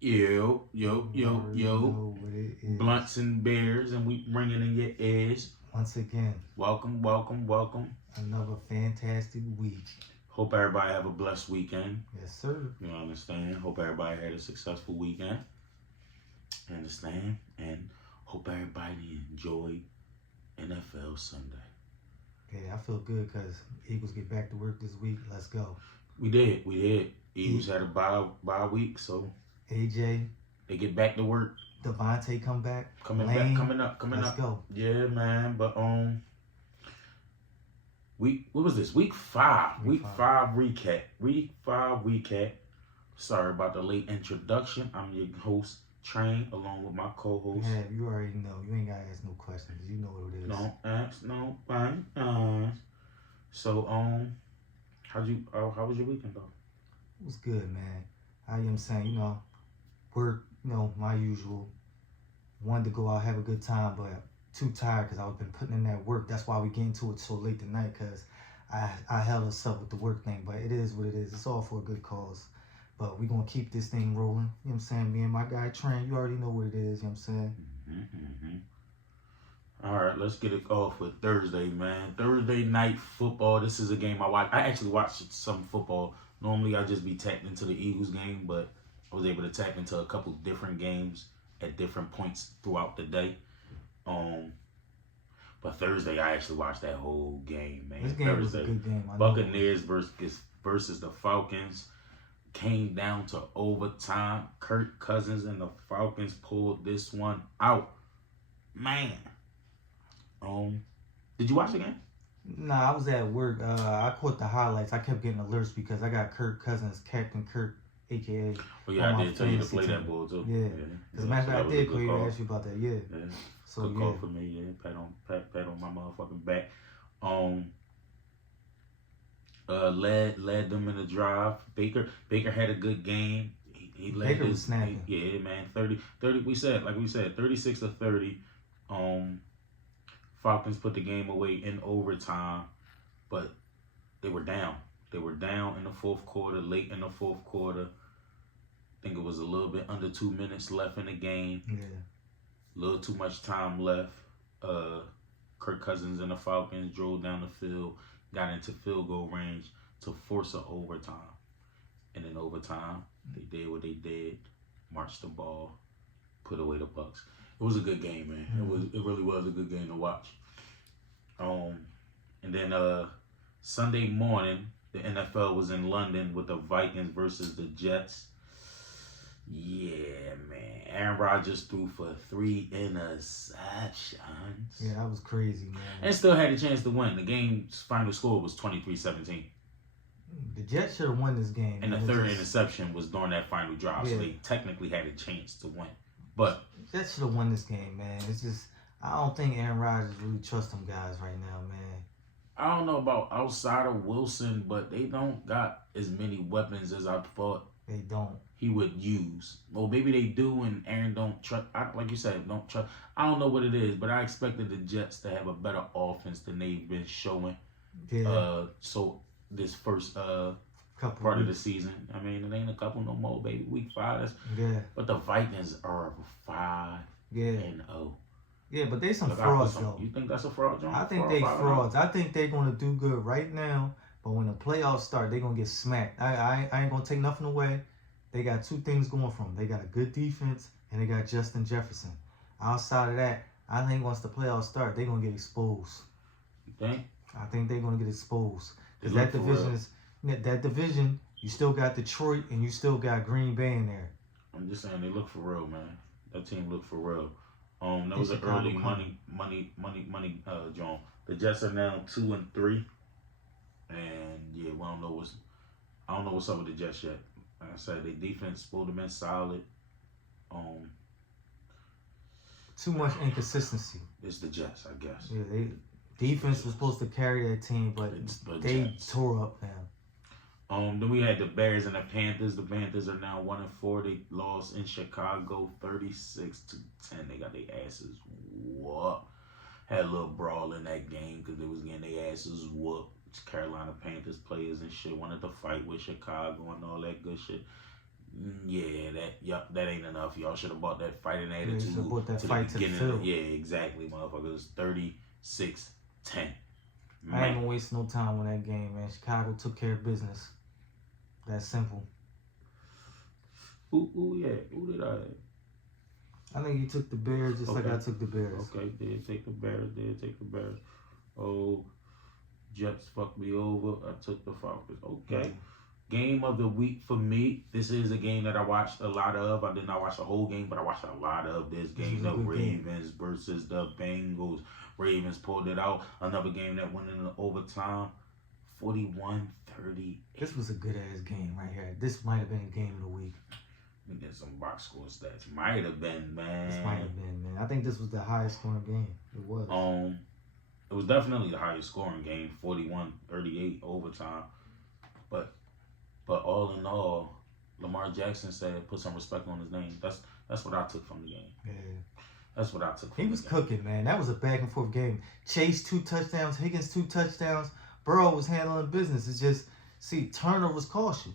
Yo, yo, You yo, already yo. know what it is. Blunts and beers, and we ringing in your ears. Once again, Welcome, welcome, welcome. another fantastic week. Hope everybody have a blessed weekend. Yes, sir. You understand? Hope everybody had a successful weekend. Understand? And hope everybody enjoyed NFL Sunday. Yeah, I feel good because Eagles get back to work this week. Let's go. We did. Eagles had a bye week, so AJ, they get back to work. Devontae come back. Coming Lane, coming let's up. go. Yeah, man. But what was this? Week five. Week five. Week five recap. Sorry about the late introduction. I'm your host, Train, along with my co-host. Yeah, you already know. You ain't gotta ask no questions. You know what it is. No, ask, no, fine. So how was your weekend though? It was good, man. I am saying, work, my usual. Wanted to go out, have a good time, but too tired because I've been putting in that work. That's why we get into it so late tonight because I held us up with the work thing. But it is what it is. It's all for a good cause. But we're going to keep this thing rolling. You know what I'm saying? Me and my guy, Trent, you already know what it is. You know what I'm saying? All right, let's get it off with Thursday, man. Thursday night football. This is a game I watch. I actually watched some football. Normally, I just be tapped into the Eagles game, but I was able to tap into a couple different games at different points throughout the day. But Thursday, I actually watched that whole game, man. This game Thursday, was a good game. Buccaneers versus the Falcons came down to overtime. Kirk Cousins and the Falcons pulled this one out. Man. Did you watch the game? Nah, I was at work. I caught the highlights. I kept getting alerts because I got Kirk Cousins, Captain Kirk, aka. Oh yeah, I did tell you to play that ball too. Yeah, because matter of fact, I did call you to ask you about that. Yeah. So good call for me. Yeah, pat on my motherfucking back. Led them in the drive. Baker had a good game. He led Baker was snapping. Yeah, man. 30. We said 36-30. Falcons put the game away in overtime, but they were down. They were down in the fourth quarter, late in the fourth quarter. I think it was a little bit under 2 minutes left in the game. Yeah. A little too much time left. Kirk Cousins and the Falcons drove down the field, got into field goal range to force an overtime. And in overtime, they did what they did, marched the ball, put away the Bucks. It was a good game, man. Mm-hmm. It really was a good game to watch. And then Sunday morning, the NFL was in London with the Vikings versus the Jets. Yeah, man. Aaron Rodgers threw for 3 interceptions. Yeah, that was crazy, man. And still had a chance to win. The game's final score was 23-17. The Jets should have won this game. And the third interception was during that final drive, so they technically had a chance to win. But Jets should have won this game, man. It's just I don't think Aaron Rodgers really trusts them guys right now, man. I don't know about outside of Wilson, but they don't got as many weapons as I thought They don't. he would use. Well, maybe they do, and Aaron don't trust. Like you said, don't trust. I don't know what it is, but I expected the Jets to have a better offense than they've been showing. Yeah. So this first couple part of the season, I mean, it ain't a couple no more, baby. Week 5. But the Vikings are 5-0. Yeah, but they some frauds though. You think that's a fraud, John? I think they frauds. I think they're gonna do good right now, but when the playoffs start, they're gonna get smacked. I ain't gonna take nothing away. They got 2 things going for them. They got a good defense and they got Justin Jefferson. Outside of that, I think once the playoffs start, they're gonna get exposed. You think? I think they're gonna get exposed because that division. You still got Detroit and you still got Green Bay in there. I'm just saying they look for real, man. That team look for real. That was an early money, John. The Jets are now 2-3, and yeah, I don't know what's up with the Jets yet. Like I said, their defense supposed to be solid. Too much inconsistency. It's the Jets, I guess. Yeah, defense was supposed to carry that team, but they Jets. Tore up now. Then we had the Bears and the Panthers. The Panthers are now 1-4. They lost in Chicago 36-10. They got their asses whooped. Had a little brawl in that game because they was getting their asses whooped. Carolina Panthers players and shit wanted to fight with Chicago and all that good shit. Yeah, that ain't enough. Y'all should have bought that fighting Yeah, you attitude should have brought that to the fight to the beginning. field. Yeah, exactly, motherfuckers. 36-10. I ain't gonna waste no time on that game, man. Chicago took care of business. That's simple. Who did I? I think you took the Bears just like I took the Bears. Okay, did take the Bears. Oh, Jets fucked me over. I took the Falcons. Okay. Game of the week for me. This is a game that I watched a lot of. I did not watch the whole game, but I watched a lot of this game. The Ravens versus the Bengals. Ravens pulled it out. Another game that went into overtime. 41-38. This was a good ass game right here. This might have been a game of the week. Let me get some box score stats. Might have been, man. This might have been, man. I think this was the highest scoring game. It was. It was definitely the highest scoring game. 41-38 overtime. But all in all, Lamar Jackson said, "Put some respect on his name." That's what I took from the game. Yeah. That's what I took from the game. He was cooking, man. That was a back and forth game. Chase 2 touchdowns. Higgins 2 touchdowns. Burrow was handling business. It's just, Turner was caution.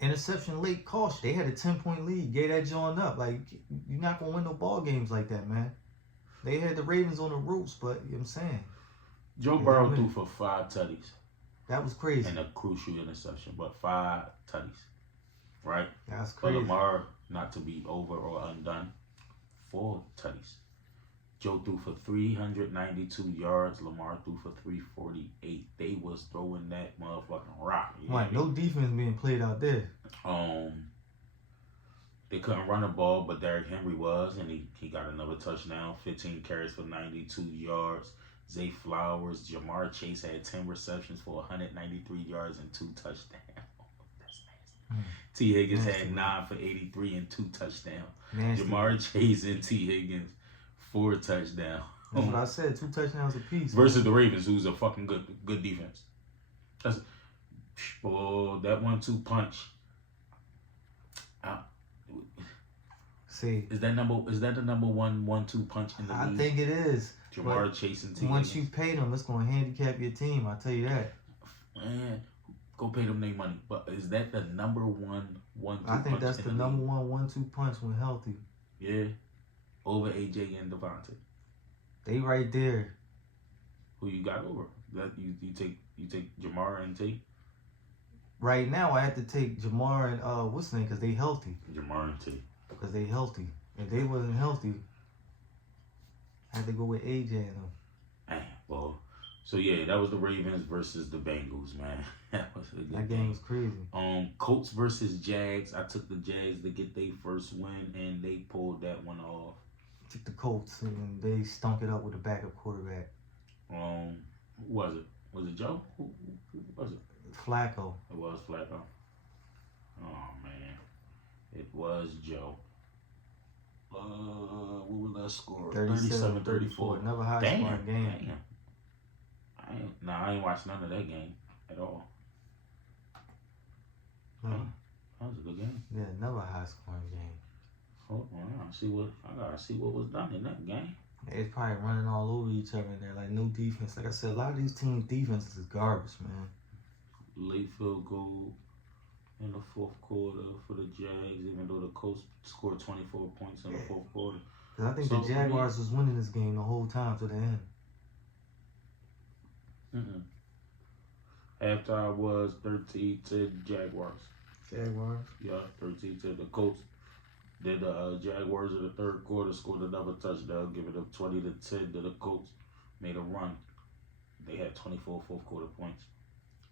Interception late, caution. They had a 10-point lead. Gave that joint up. Like, you're not going to win no ball games like that, man. They had the Ravens on the ropes, but, you know what I'm saying? Joe Burrow threw for 5 tutties. That was crazy. And a crucial interception, but 5 tutties. Right? That's crazy. For Lamar, not to be over or undone, 4 tutties. Joe threw for 392 yards. Lamar threw for 348. They was throwing that motherfucking rock. Right, no defense being played out there. They couldn't run the ball, but Derrick Henry was, and he got another touchdown. 15 carries for 92 yards. Zay Flowers, Jamar Chase had 10 receptions for 193 yards and 2 touchdowns. That's nasty. T. Higgins had 9 for 83 and 2 touchdowns. Jamar Chase and T. Higgins, 4 touchdowns. That's what I said, 2 touchdowns apiece. Versus the Ravens, who's a fucking good defense. That 1-2 punch. Is that the number 1-2 punch in the league? I think it is. Jamar Chase and T. Once you pay them, it's going to handicap your team. I'll tell you that. Man, go pay them their money. But is that the number 1-1-2 punch? I think that's the number 1-1-2 punch when healthy. Yeah. Over AJ and Devontae. They right there. Who you got over? That you take Jamar and T? Right now, I have to take Jamar and what's his name? Because they healthy. Jamar and T. Because they healthy. If they wasn't healthy, I had to go with AJ and them. Well, so yeah, that was the Ravens versus the Bengals, man. That game was crazy. Colts versus Jags. I took the Jags to get their first win, and they pulled that one off. Took the Colts, and they stunk it up with a backup quarterback. Who was it? Was it Joe? Who was it? Flacco. It was Flacco. Oh man, it was Joe. What was that score? 37-34. Never high scoring game. Damn. I ain't watched none of that game at all. No. That was a good game. Yeah, never high scoring game. Oh, well, I gotta see what was done in that game. It's probably running all over each other in there, like no defense. Like I said, a lot of these teams' defenses is garbage, man. Late field goal in the fourth quarter for the Jags, even though the Colts scored 24 points in the fourth quarter. Because I think the Jaguars was winning this game the whole time to the end. Halftime was 13-10 Jaguars. Jaguars? Yeah, 13-10. The Colts did the Jaguars in the third quarter scored another touchdown, giving up 20-10 to the Colts. Made a run. They had 24 fourth quarter points,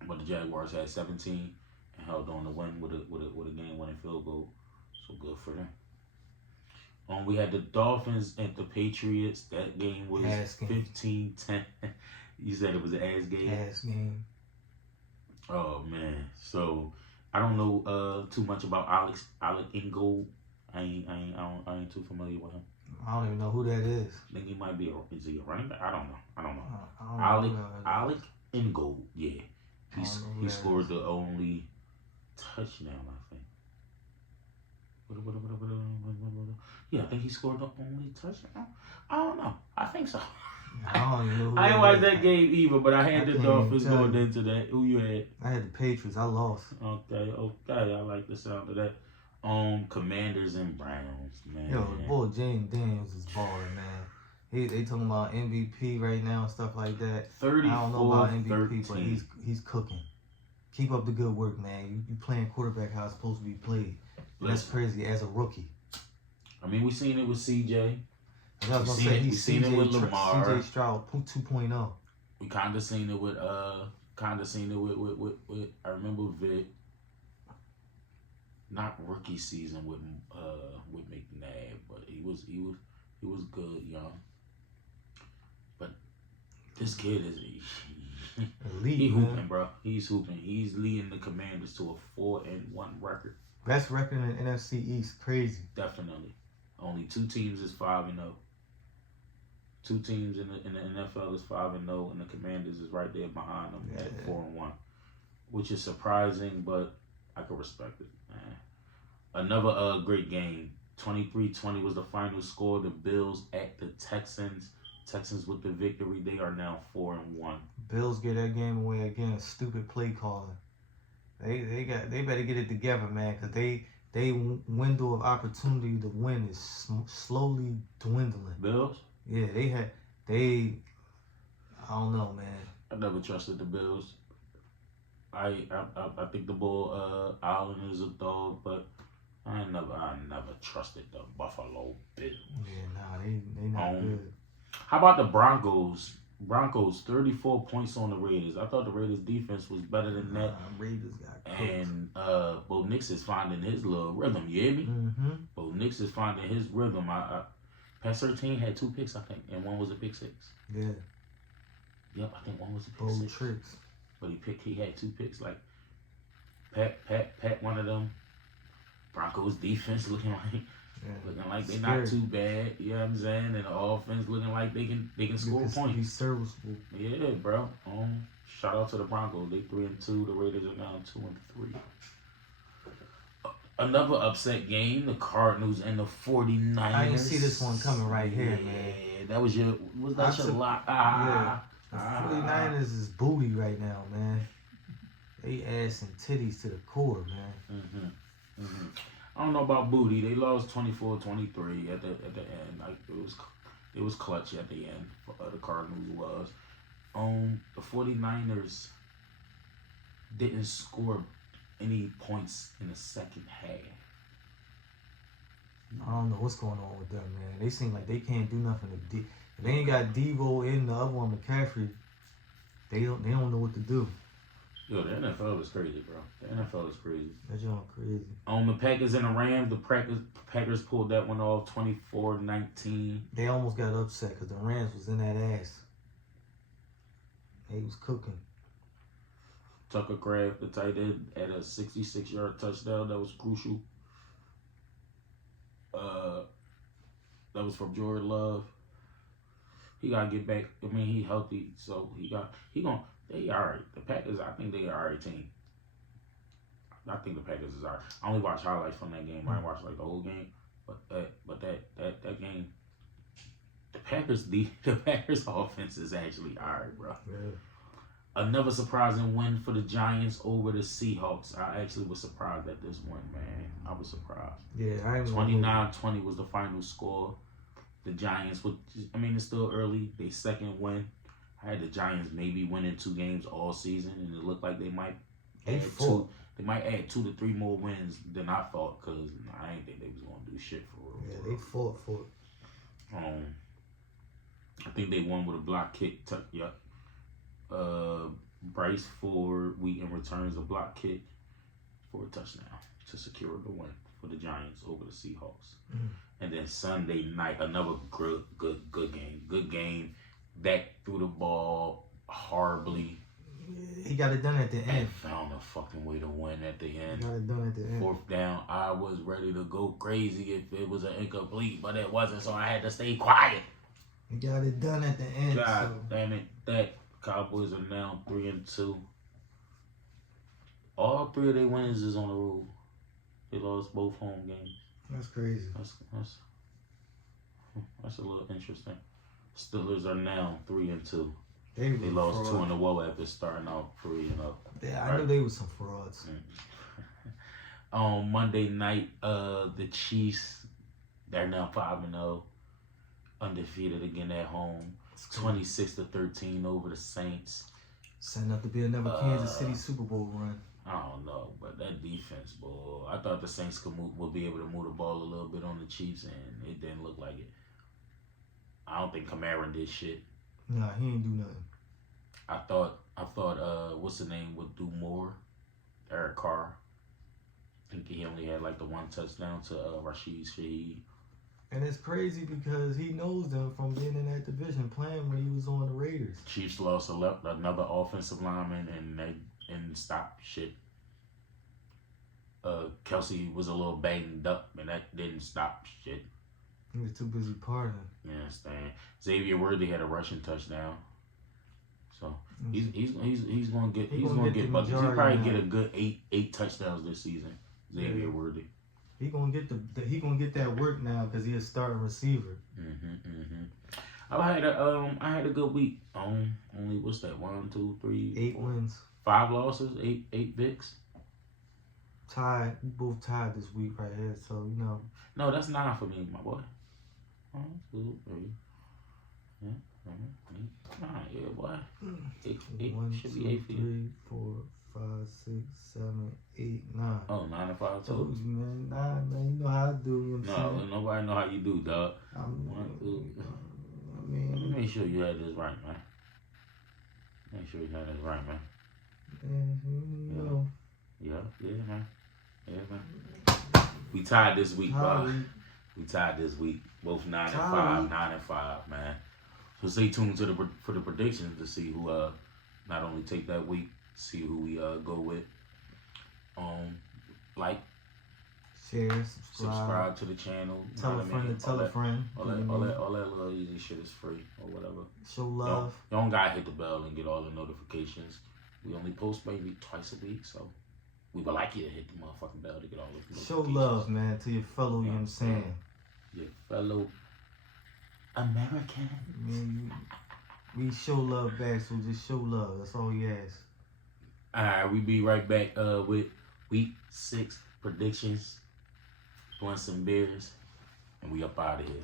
but the Jaguars had 17 and held on to win with a game-winning field goal. So good for them. We had the Dolphins and the Patriots. That game was 15-10. You said it was an ass game? Ass game. Oh, man. So, I don't know too much about Alec Ingold. I ain't too familiar with him. I don't even know who that is. I think he might be is he a running back? I don't know. Alec Ingold, yeah. He scored the only touchdown, I think. Yeah, I think he scored the only touchdown. I don't know. I think so. I don't even know who I ain't watched that game either, but I had the Dolphins going into that. Who you had? I had the Patriots. I lost. Okay. I like the sound of that. Commanders and Browns, man. Yo, boy, Jaden Daniels is balling, man. They talking about MVP right now and stuff like that. 34, I don't know about MVP, 13. but he's cooking. Keep up the good work, man. You playing quarterback how it's supposed to be played. And that's crazy as a rookie. I mean, we seen it with CJ. I was gonna say we seen it with Lamar. CJ Stroud 2.0. We kind of seen it with I remember Vic. Not rookie season with McNabb, but he was good, young. But this kid is Elite, he hooping, man. bro. He's hooping. He's leading the Commanders to a 4-1 record. Best record in the NFC East. Crazy. Definitely. Only 2 teams is 5-0. 2 teams in the NFL is 5-0, and the Commanders is right there behind them at 4-1, which is surprising, but I could respect it, man. Another great game. 23-20 was the final score. The Bills at the Texans. Texans with the victory. They are now 4-1. Bills get that game away again. Stupid play calling. They better get it together, man, because they window of opportunity to win is slowly dwindling. Bills? Yeah, I don't know, man. I never trusted the Bills. I think the Bull Island is a dog, but I never trusted the Buffalo Bills. Yeah, nah, they not good. How about the Broncos? Broncos 34 points on the Raiders. I thought the Raiders defense was better than that. Raiders got cooked. And Bo Nix is finding his little rhythm. You hear me? Mm-hmm. Bo Nix is finding his rhythm. Pat 13 had 2 picks, I think, and one was a pick 6. Yeah. Yep, I think one was a pick Bold 6. tricks. But he had 2 picks. Like Pat one of them. Broncos defense looking like they're not too bad. You know what I'm saying? And the offense looking like they can score points. Be serviceable. Yeah, bro. Shout out to the Broncos. They 3-2. The Raiders are now 2-3. Another upset game, the Cardinals and the 49ers. I didn't see this one coming right here, man. Yeah, that was your lot? Yeah. The 49ers is booty right now, man. They ass and titties to the core, man. I don't know about booty. They lost 24-23 at the end. Like it was clutch at the end. The Cardinals was. The 49ers didn't score any points in the second half. I don't know what's going on with them, man. They seem like they can't do nothing. If they ain't got Devo in the other one, McCaffrey, they don't know what to do. Yo, the NFL is crazy, bro. The NFL is crazy. That's all crazy. The Packers and the Rams, the Packers pulled that one off 24-19. They almost got upset because the Rams was in that ass. They was cooking. Tucker Craft, the tight end, had a 66-yard touchdown. That was crucial. That was from Jordan Love. He gotta get back. I mean, he healthy, so they alright. The Packers, I think they are alright team. I think the Packers is alright. I only watched highlights from that game. I didn't watch like the whole game, but that game, the Packers offense is actually alright, bro. Yeah. Another surprising win for the Giants over the Seahawks. I actually was surprised at this one, man. I was surprised. Yeah, 29-20 was the final score. The Giants, it's still early. They second win. I had the Giants maybe winning 2 games all season, and it looked like they might add 2 to 3 more wins than I thought, because I didn't think they was going to do shit for real. Yeah, they fought for it. I think they won with a block kick. Yep. Bryce Ford Wheaton returns a block kick for a touchdown to secure the win for the Giants over the Seahawks. And then Sunday night, another good game. Good game. Dak threw the ball horribly. He got it done at the end. And found a fucking way to win at the end. Got it done at the end. 4th down, I was ready to go crazy if it was an incomplete, but it wasn't, so I had to stay quiet. He got it done at the end. God damn it, that Cowboys are now 3-2. All 3 of their wins is on the road. They lost both home games. That's crazy. That's a little interesting. Steelers are now 3-2. They lost frauds. 2 in a row after starting out 3-0. Yeah, I knew they was some frauds. On Monday night, the Chiefs, they're now 5-0, undefeated again at home. 26-13 over the Saints. Setting up to be another Kansas City Super Bowl run. I don't know, but that defense, boy. I thought the Saints would be able to move the ball a little bit on the Chiefs, and it didn't look like it. I don't think Kamara did shit. Nah, he ain't do nothing. I thought, what's the name would do more? Eric Carr. I think he only had like the one touchdown to Rashid Shaheed. And it's crazy because he knows them from being in that division, playing when he was on the Raiders. Chiefs lost another offensive lineman, and they stopped shit. Kelsey was a little banged up, and that didn't stop shit. He was too busy partying. You understand? Xavier Worthy had a rushing touchdown, so he's gonna get buckets. He'll probably get a good eight touchdowns this season. Xavier Worthy. He gonna get that work now because he's a starting receiver. I had a good week. Only what's that? 1, 2, 3, 8 4, wins, 5 losses, 8 Vicks. Tied. We both tied this week right here. So you know. No, that's 9 for me, my boy. 1, 2, 3. Yeah, 8, 9. Yeah, boy. 8 1, should 2, be 8 for you. 3, 4, 5, 6, 7, 8, 9. Oh, 9 and 5 too. Told you, man. 9, man. You know how I do. You know what I'm saying? Nobody know how you do, dog. 1, 2. Let me make sure you had this right, man. Make sure you had this right, man. You know. Yeah, man. Yeah, man. We tied this week, bro. We tied this week. Both 9 and 5, 9 and 5, man. So stay tuned for the predictions to see who not only take that week, see who we go with. Like, share, subscribe to the channel. Tell a friend to tell a friend. All that little easy shit is free or whatever. Show love. You don't gotta hit the bell and get all the notifications. We only post maybe twice a week, so we would like you to hit the motherfucking bell to get all the notifications. Show love, man, to your fellow, you know what I'm saying? Your fellow American. Man, we show love back, so just show love. That's all we ask. Alright, we be right back with week 6 predictions, blunts and beers, and we up out of here.